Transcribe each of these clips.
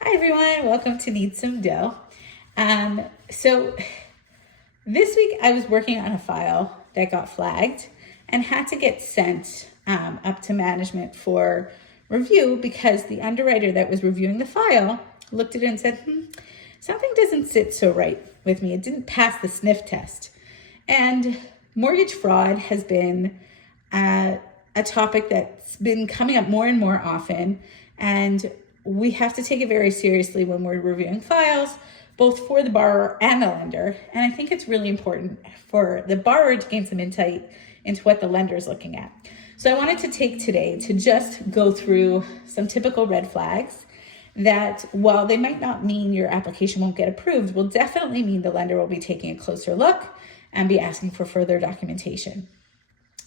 Hi everyone, welcome to Need Some Dough. So this week I was working on a file that got flagged and had to get sent up to management for review because the underwriter that was reviewing the file looked at it and said, something doesn't sit so right with me. It didn't pass the sniff test. And mortgage fraud has been a topic that's been coming up more and more often, and we have to take it very seriously when we're reviewing files, both for the borrower and the lender. And I think it's really important for the borrower to gain some insight into what the lender is looking at. So I wanted to take today to just go through some typical red flags that, while they might not mean your application won't get approved, will definitely mean the lender will be taking a closer look and be asking for further documentation.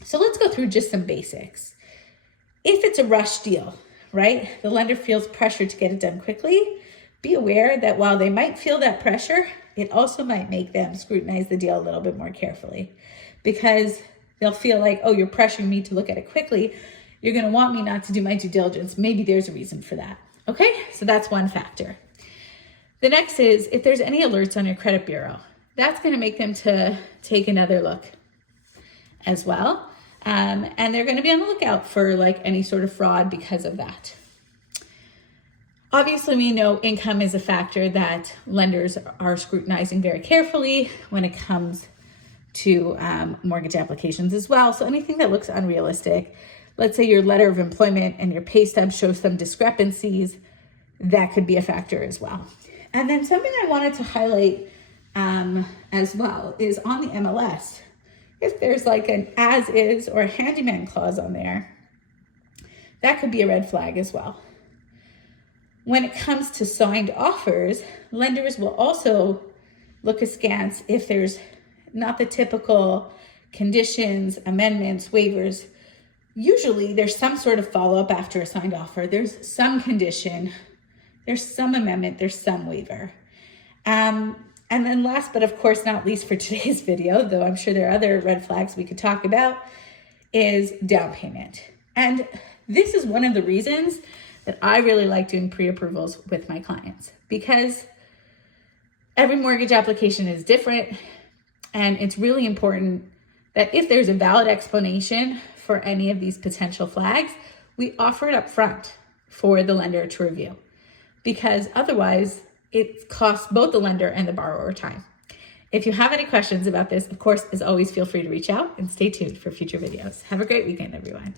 So let's go through just some basics. If it's a rush deal, right, the lender feels pressure to get it done quickly, be aware that while they might feel that pressure, it also might make them scrutinize the deal a little bit more carefully, because they'll feel like, oh, you're pressuring me to look at it quickly. You're going to want me not to do my due diligence. Maybe there's a reason for that. Okay, so that's one factor. The next is if there's any alerts on your credit bureau, that's going to make them to take another look as well. And they're going to be on the lookout for like any sort of fraud because of that. Obviously, we know income is a factor that lenders are scrutinizing very carefully when it comes to mortgage applications as well. So anything that looks unrealistic, let's say your letter of employment and your pay stub shows some discrepancies, that could be a factor as well. And then something I wanted to highlight as well is on the MLS. If there's like an as is or a handyman clause on there, that could be a red flag as well. When it comes to signed offers, lenders will also look askance if there's not the typical conditions, amendments, waivers. Usually there's some sort of follow-up after a signed offer. There's some condition, there's some amendment, there's some waiver. And then last, but of course not least for today's video, though I'm sure there are other red flags we could talk about, is down payment. And this is one of the reasons that I really like doing pre-approvals with my clients, because every mortgage application is different. And it's really important that if there's a valid explanation for any of these potential flags, we offer it up front for the lender to review, because otherwise it costs both the lender and the borrower time. If you have any questions about this, of course, as always, feel free to reach out and stay tuned for future videos. Have a great weekend, everyone.